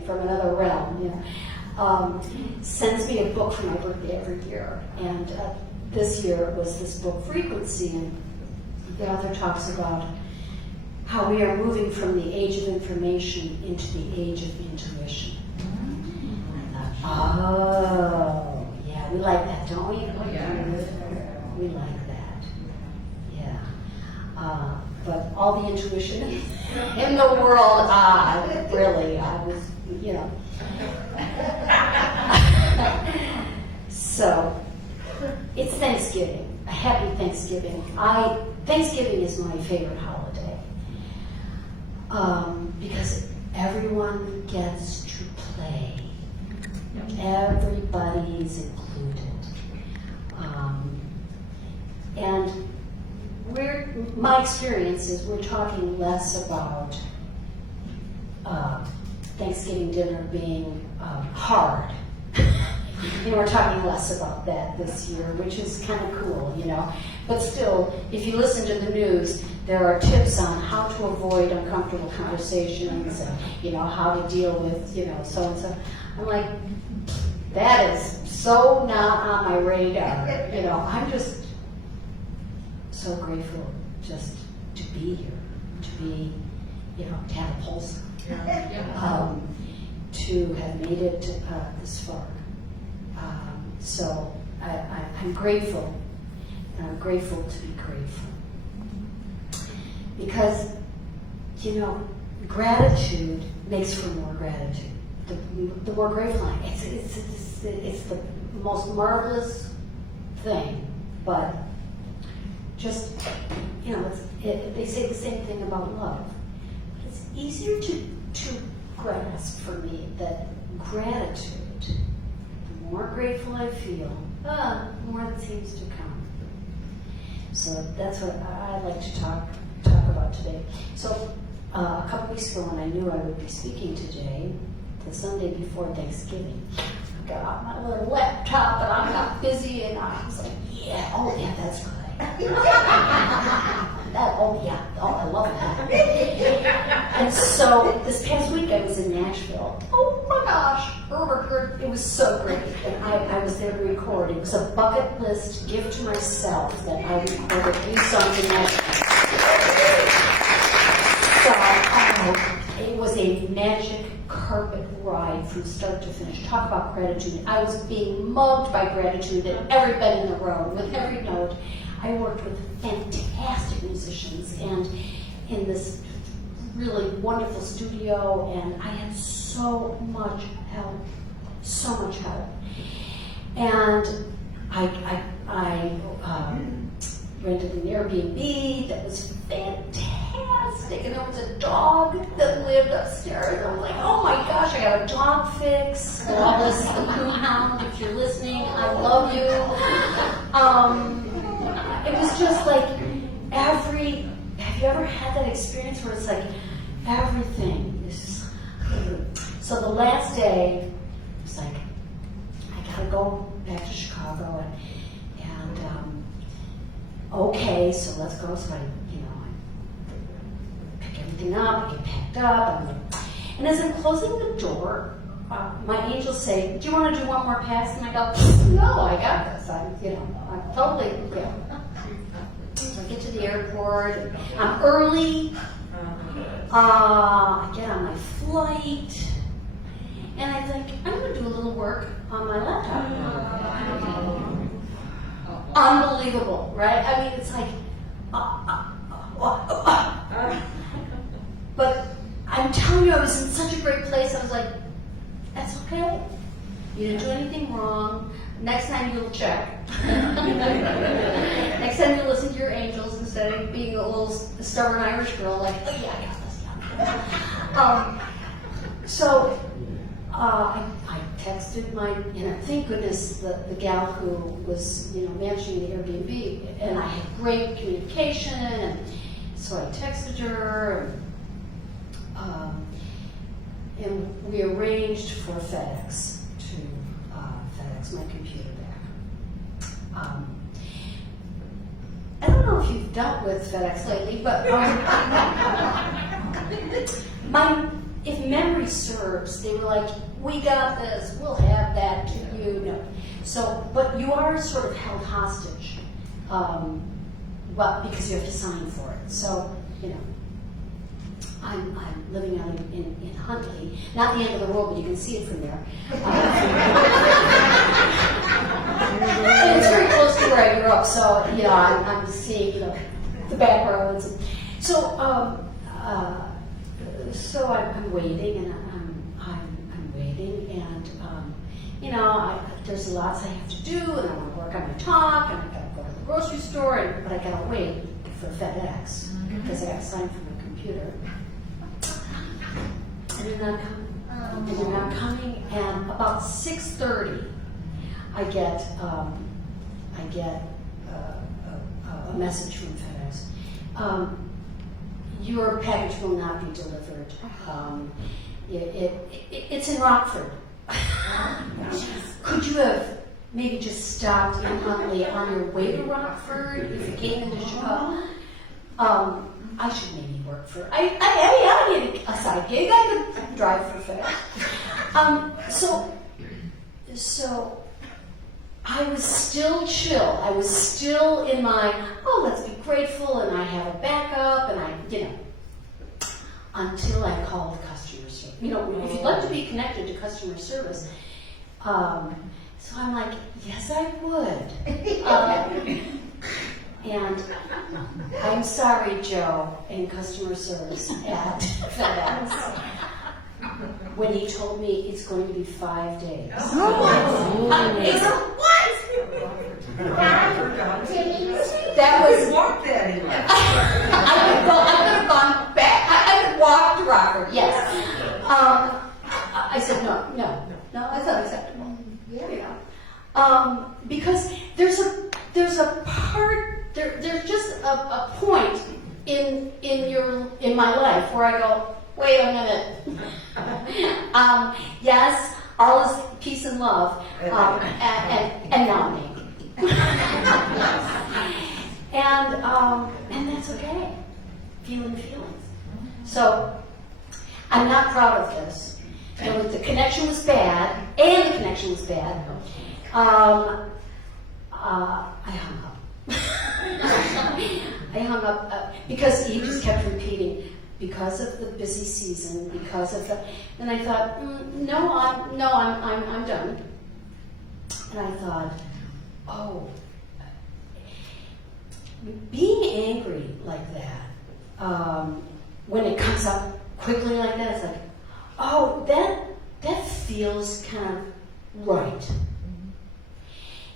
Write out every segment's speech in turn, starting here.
from another realm, sends me a book for my birthday every year. And this year it was this book, Frequency, and the author talks about how we are moving from the age of information into the age of intuition. And I thought, oh, yeah, we like that, don't we? We like that, yeah. But all the intuition in the world, really, I was, So, it's Thanksgiving, a happy Thanksgiving. Thanksgiving is my favorite holiday because everyone gets to play. Everybody's included. And my experience is we're talking less about Thanksgiving dinner being hard. We're talking less about that this year, which is kind of cool, But still, if you listen to the news, there are tips on how to avoid uncomfortable conversations and, how to deal with, so and so. I'm like, that is so not on my radar. I'm just so grateful just to be here, to be, to have a pulse, to have made it this far. So I'm grateful, and I'm grateful to be grateful. Because, gratitude makes for more gratitude. The more grateful I am, it's the most marvelous thing, but just, they say the same thing about love. But it's easier to grasp for me that gratitude, the more grateful I feel, the more it seems to come. So that's what I'd like to talk about today. So a couple weeks ago when I knew I would be speaking today, the Sunday before Thanksgiving, I got out my little laptop and I got busy and I was like, that's good. I love that. And so this past week I was in Nashville. Oh my gosh, it was so great. And I was there to record. It was a bucket list gift to myself that I recorded 3 songs in Nashville. So it was a magic carpet ride from start to finish. Talk about gratitude. I was being mugged by gratitude at every bend in the road, with every note. I worked with fantastic musicians and in this really wonderful studio, and I had so much help. And I rented an Airbnb that was fantastic, and there was a dog that lived upstairs. I was like, oh my gosh, I got a dog fix. Wallace the Coonhound, if you're listening, I love you. It was just like have you ever had that experience where it's like everything is just, so the last day, it was like, I gotta go back to Chicago and okay, so let's go. So I pick everything up, I get packed up, and as I'm closing the door, my angels say, do you want to do one more pass? And I go, no, I got this. I'm totally, So I get to the airport, and I'm early, I get on my flight, and I think, I'm going to do a little work on my laptop. Unbelievable, right? I mean, it's like, but I'm telling you, I was in such a great place, I was like, that's okay. You didn't do anything wrong. Next time you'll check. Next time you'll listen to your angels instead of being a little stubborn Irish girl like, oh yeah, I got this. So I texted my, thank goodness the gal who was, managing the Airbnb, and I had great communication, and so I texted her, and we arranged for FedEx to FedEx my computer back. I don't know if you've dealt with FedEx lately, but my if memory serves, they were like, we got this, we'll have that to you. No. So, but you are sort of held hostage, but because you have to sign for it. So, I'm living out in Huntley, not the end of the world, but you can see it from there. And it's very close to where I grew up, so I'm seeing the back roads. So I'm waiting, and I'm waiting, and there's lots I have to do, and I want to work on my talk, and I got to go to the grocery store, but I got to wait for FedEx because I got to sign from the computer. And they're not coming. And they're not coming. And about 6:30, I get a message from FedEx. Your package will not be delivered. It's in Rockford. Could you have maybe just stopped in Huntley on your way to Rockford if you came into Chicago? I should maybe work for. I need a side gig. I could drive for FedEx. So I was still chill. I was still in my let's be grateful, and I have a backup, and until I called customer service. If you'd like to be connected to customer service, so I'm like, yes, I would. And I'm sorry, Joe, in customer service at FedEx, when he told me it's going to be 5 days. What? That was. Walk that in. I could have gone back. I could walk to Rockford. Yes. I said no. That's unacceptable. Yeah. Because there's a part. There's just a point in my life where I go, wait a minute. Yes, all is peace and love, and nodding. And that's okay. Feeling feelings. So I'm not proud of this. The connection was bad, and the connection was bad. I hung up. I hung up because he just kept repeating, because of the busy season, because of the. And I thought, no, I'm done. And I thought, being angry like that, when it comes up quickly like that, it's like, that feels kind of right.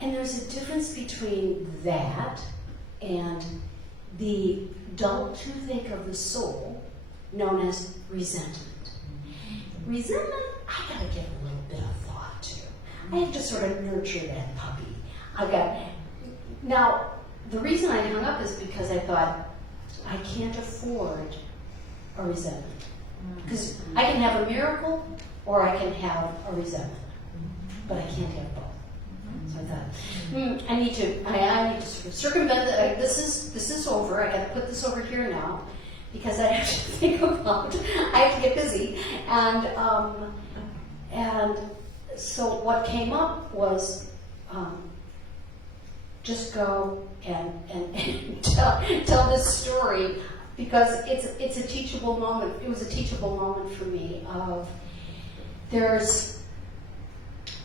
And there's a difference between that and the dull toothache of the soul known as resentment. Resentment, I gotta give a little bit of thought to. I have to sort of nurture that puppy. Now, the reason I hung up is because I thought, I can't afford a resentment. Because I can have a miracle or I can have a resentment. But I can't have both. So I thought, I need to sort of circumvent that. This is over. I got to put this over here now because I have to think about. I have to get busy, and so what came up was just go and tell this story because it's a teachable moment. It was a teachable moment for me.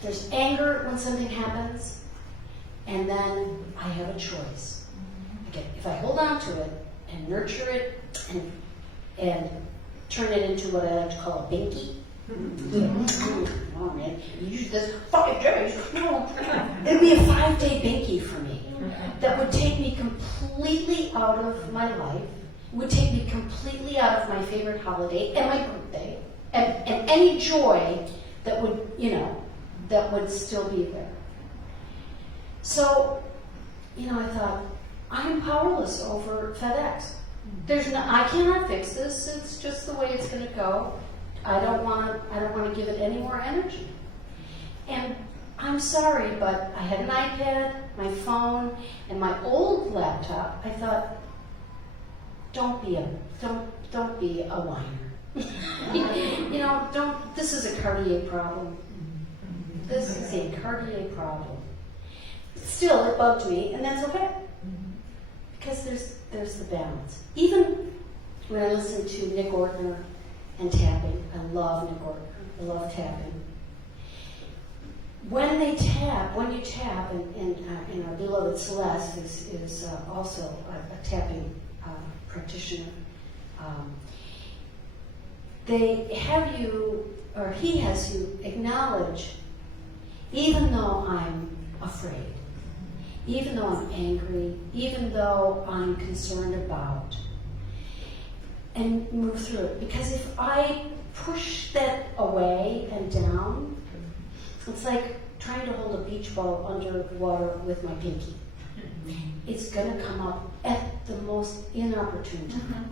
There's anger when something happens, and then I have a choice. Okay, if I hold on to it and nurture it and turn it into what I like to call a binky. Oh man, you use this 5 days. No, it'd be a 5-day binky for me. That would take me completely out of my life. It would take me completely out of my favorite holiday and my birthday, and any joy that would still be there. So, I thought, I'm powerless over FedEx. I cannot fix this. It's just the way it's going to go. I don't want to give it any more energy. And I'm sorry, but I had an iPad, my phone, and my old laptop. I thought, don't be a whiner. You know, this is a Cartier problem. This is a Cartier problem. Still, it bugged me, and that's okay. Because there's the balance. Even when I listen to Nick Ortner and tapping, I love Nick Ortner, I love tapping. When you tap, and our beloved Celeste is also a tapping practitioner, they have you, or he has you acknowledge, even though I'm afraid, even though I'm angry, even though I'm concerned about, and move through it. Because if I push that away and down, it's like trying to hold a beach ball under water with my pinky. It's going to come up at the most inopportune time.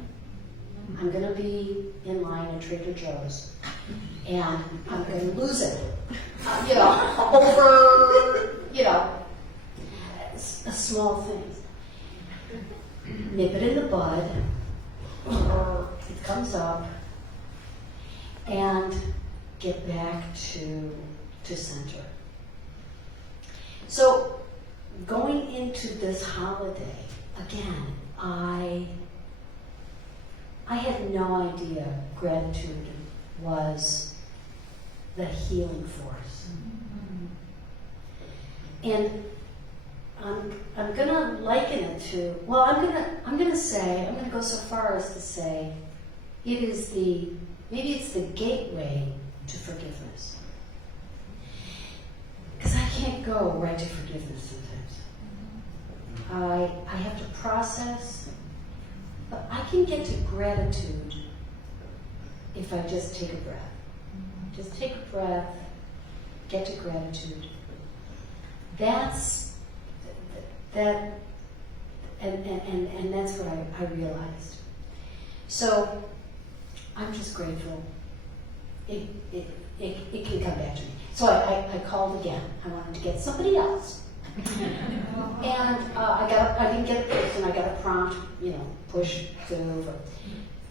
I'm going to be in line at Trader Joe's, and I'm going to lose it, over, small things. Nip it in the bud, it comes up, and get back to center. So, going into this holiday, again, I had no idea gratitude was the healing force. And I'm gonna liken it to, I'm gonna go so far as to say maybe it's the gateway to forgiveness. Because I can't go right to forgiveness sometimes. I have to process, but I can get to gratitude if I just take a breath. Just take a breath, get to gratitude. That's what I realized. So I'm just grateful. It can come back to me. So I called again. I wanted to get somebody else. And I didn't get a person. I got a prompt, push to over.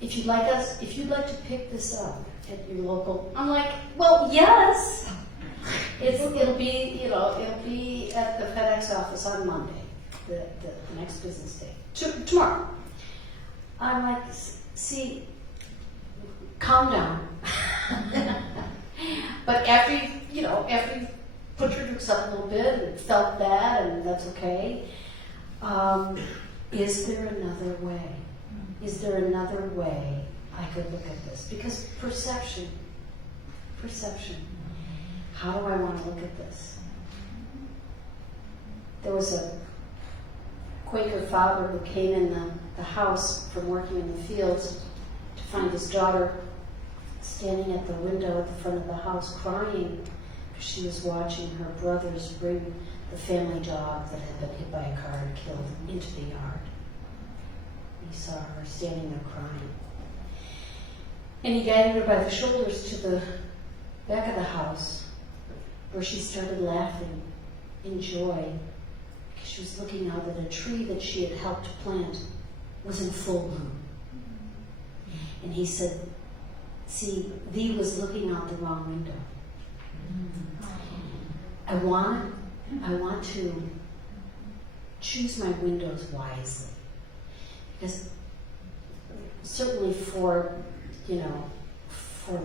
If you'd like to pick this up at your local, I'm like, well, yes. It'll be at the FedEx office on Monday, the next business day, tomorrow. I'm like, see, calm down. But after you put your dukes up a little bit and felt that, and that's okay. Is there another way? Is there another way I could look at this? Because perception. How do I want to look at this? There was a Quaker father who came in the house from working in the fields to find his daughter standing at the window at the front of the house crying because she was watching her brothers bring the family dog that had been hit by a car and killed into the yard. He saw her standing there crying. And he guided her by the shoulders to the back of the house where she started laughing in joy because she was looking out at a tree that she had helped plant was in full bloom. And he said, see, thee was looking out the wrong window. I want to choose my windows wisely. Because certainly for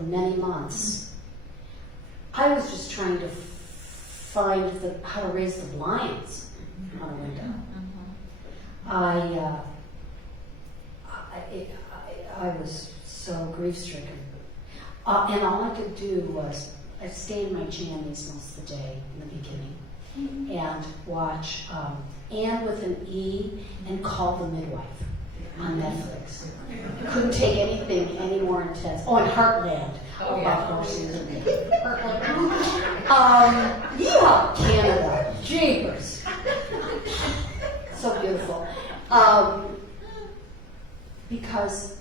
many months, I was just trying to find how to raise the blinds on a window. I was so grief-stricken. And all I could do was, I'd stay in my jammies most of the day in the beginning and watch Anne with an E and Call the Midwife on Netflix. Couldn't take anything any more intense. Oh, and Heartland about horses and yeehaw, Canada, jeepers. So beautiful. Because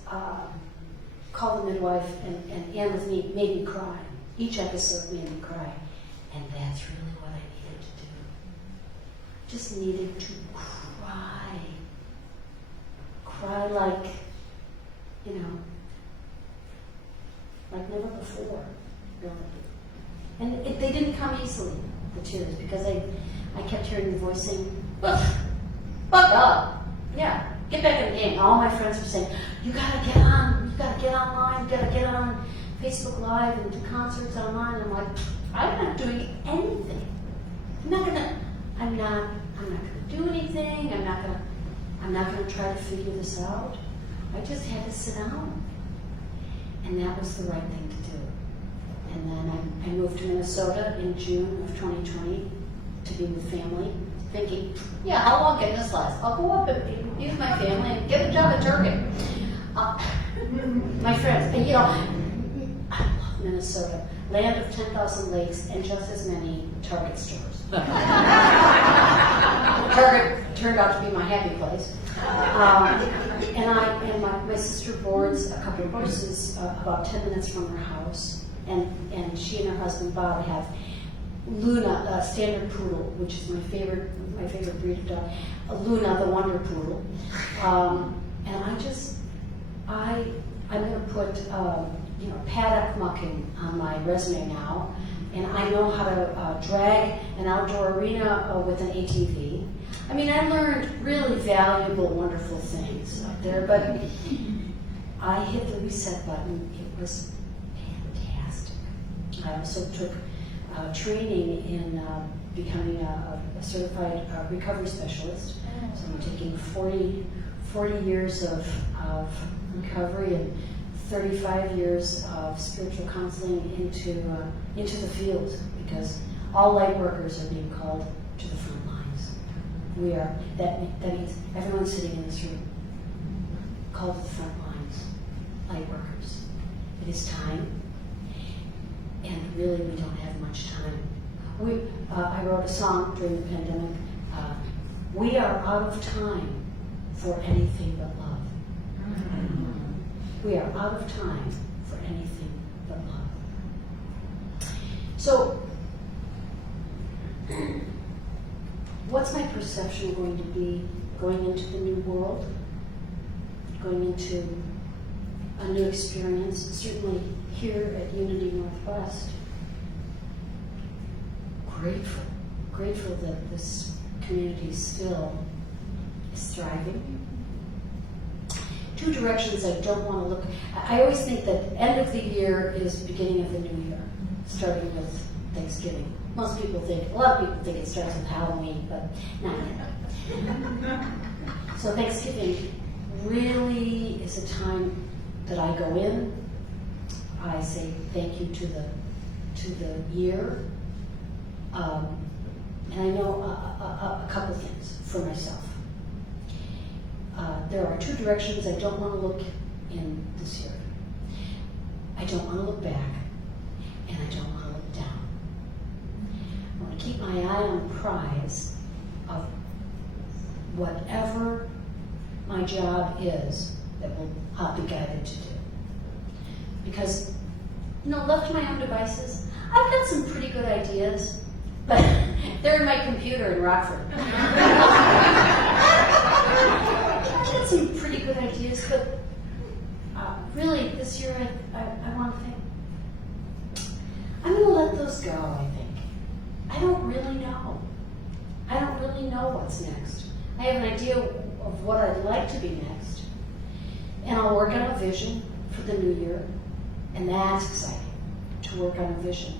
Call the Midwife and Anne with me made me cry. Each episode made me cry. And that's really what I needed to do. Just needed to cry. Cry like, like never before, really. And they didn't come easily, the tears, because I kept hearing the voice saying, "Fuck up, yeah, get back in the game." All my friends were saying, "You gotta get on, you gotta get online, you gotta get on Facebook Live and do concerts online." I'm like, I'm not doing anything. I'm not gonna do anything. I'm not gonna try to figure this out. I just had to sit down, and that was the right thing to do. And then I moved to Minnesota in June of 2020 to be with family, thinking, yeah, how long can this last? I'll go up and be with my family and get a job at Target. My friends, and I love Minnesota, land of 10,000 lakes and just as many Target stores. Target turned out to be my happy place. And my sister boards a couple of horses about 10 minutes from her house, and she and her husband Bob have Luna, a standard poodle, which is my favorite breed of dog. Luna, the wonder poodle. And I'm going to put paddock mucking on my resume now, and I know how to drag an outdoor arena with an ATV. I mean, I learned really valuable, wonderful things out there, but I hit the reset button. It was fantastic. I also took training in becoming a certified recovery specialist. So I'm taking 40 years of recovery and 35 years of spiritual counseling into the field, because all light workers are being called to the front lines. We are. That means everyone sitting in this room called to the front lines, light workers. It is time, and really we don't have much time. I wrote a song during the pandemic. We are out of time for anything but love. We are out of time for anything but love. So, what's my perception going to be going into the new world? Going into a new experience, certainly here at Unity Northwest. Grateful that this community still is thriving. Two directions I don't want to look. I always think that end of the year is beginning of the new year, starting with Thanksgiving. A lot of people think it starts with Halloween, but not yet. So Thanksgiving really is a time that I go in. I say thank you to the year, and I know a couple things for myself. There are two directions I don't want to look in this year. I don't want to look back, and I don't want to look down. I want to keep my eye on the prize of whatever my job is that I'll be guided to do. Because, left to my own devices, I've got some pretty good ideas, but they're in my computer in Rockford. I've got some pretty good ideas, but really this year I want to think, I'm going to let those go, I think. I don't really know. I don't really know what's next. I have an idea of what I'd like to be next, and I'll work on a vision for the new year, and that's exciting, to work on a vision.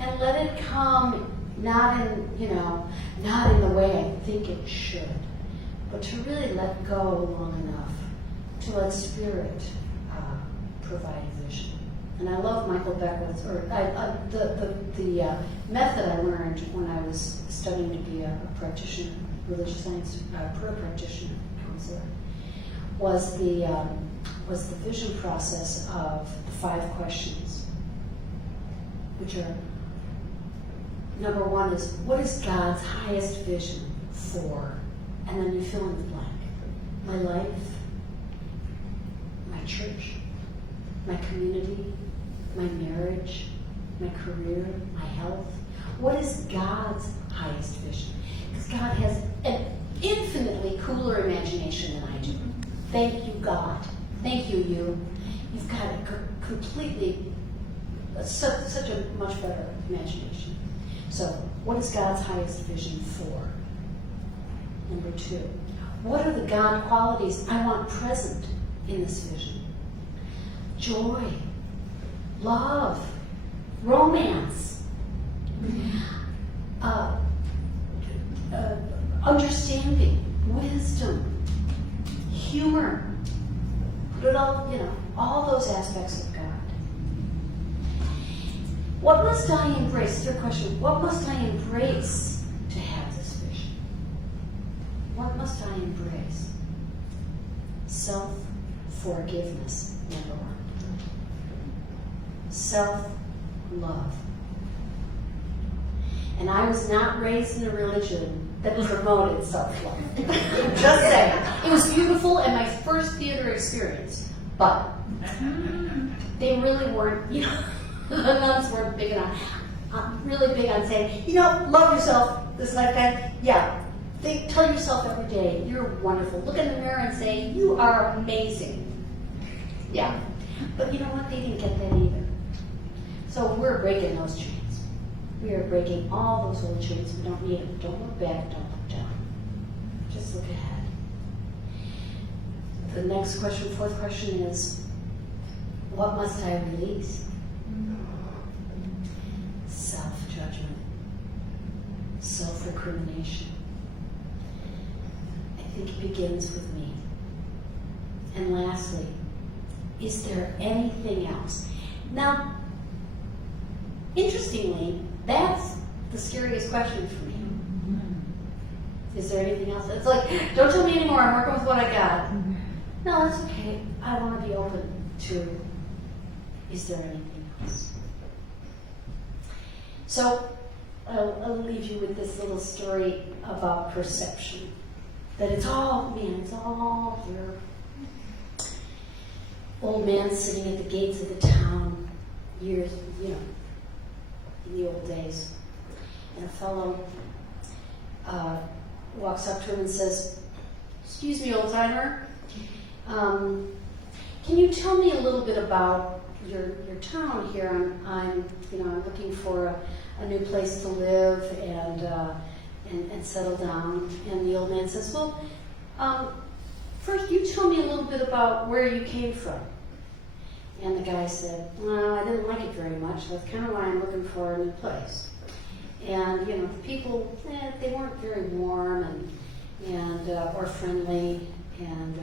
And let it come not in the way I think it should, but to really let go long enough to let Spirit provide a vision. And I love Michael Beckwith's, the method I learned when I was studying to be a practitioner, religious science prayer practitioner, counselor, was the vision process of the 5 questions, which are, number 1 is, what is God's highest vision for? And then you fill in the blank. My life, my church, my community, my marriage, my career, my health. What is God's highest vision? Because God has an infinitely cooler imagination than I do. Thank you, God. Thank you, you. You've got a completely such a much better imagination. So, what is God's highest vision for? Number 2, what are the God qualities I want present in this vision? Joy, love, romance, understanding, wisdom, humor. Put it all those aspects of God. What must I embrace? Third question, what must I embrace to have this vision? What must I embrace? Self-forgiveness, number 1. Self-love. And I was not raised in a religion that promoted self-love. Just saying. It was beautiful and my first theater experience, but they really weren't, the nuns weren't big enough. I'm really big on saying, love yourself this lifetime. Yeah. Tell yourself every day, you're wonderful. Look in the mirror and say, you are amazing. Yeah. But you know what? They didn't get that either. So we're breaking those chains. We are breaking all those old chains. We don't need them. Don't look back. Don't look down. Just look ahead. The next question, 4th question is, what must I release? Self-judgment. Self-recrimination. I think it begins with me. And lastly, is there anything else? Now, interestingly, that's the scariest question for me. Is there anything else? It's like, don't tell me anymore, I'm working with what I got. No, that's okay. I want to be open to, is there anything else? So, I'll leave you with this little story about perception. That it's all there. Old man sitting at the gates of the town, years, in the old days. And a fellow walks up to him and says, "Excuse me, old timer, can you tell me a little bit about your town here? I'm looking for a new place to live and settle down." And the old man says, "Well, first you tell me a little bit about where you came from." And the guy said, "Well, I didn't like it very much. That's kind of why I'm looking for a new place." And the people, they weren't very warm and or friendly, and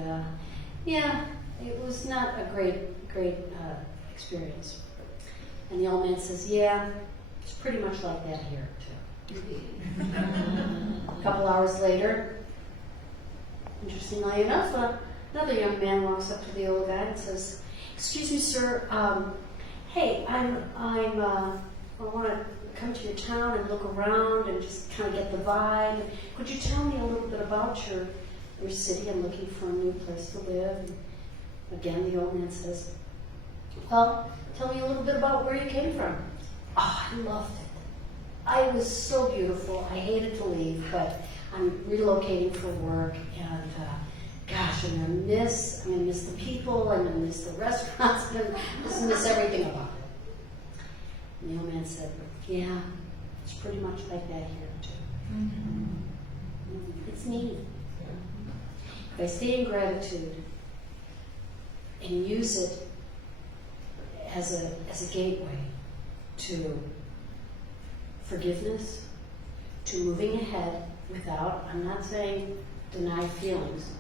it was not a great experience. And the old man says, "Yeah, it's pretty much like that here too." A couple hours later, interestingly enough, another young man walks up to the old guy and says, "Excuse me, sir. Hey, I want to come to your town and look around and just kind of get the vibe. Could you tell me a little bit about your city? I'm looking for a new place to live." And again, the old man says, "Well, tell me a little bit about where you came from." "Oh, I loved it. It was so beautiful. I hated to leave, but I'm relocating for work, and gosh, I'm gonna miss the people. I'm gonna miss the restaurants. I'm gonna just miss everything about it." And the old man said, "Yeah, it's pretty much like that here too." Mm-hmm. It's neat. If I stay in gratitude and use it as a gateway to forgiveness, to moving ahead without, I'm not saying deny feelings.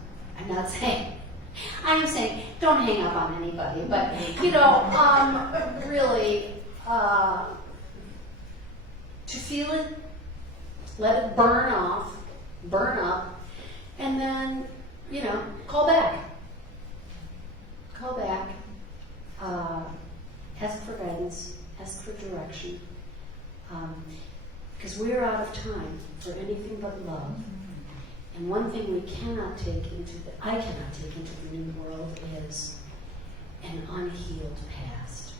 I'm saying don't hang up on anybody, but really to feel it, let it burn up, and then call back, ask for guidance, ask for direction, because we're out of time for anything but love. And one thing I cannot take into the new world is an unhealed past.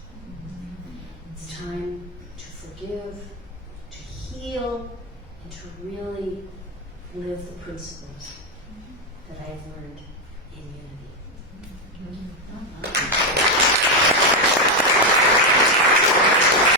It's time to forgive, to heal, and to really live the principles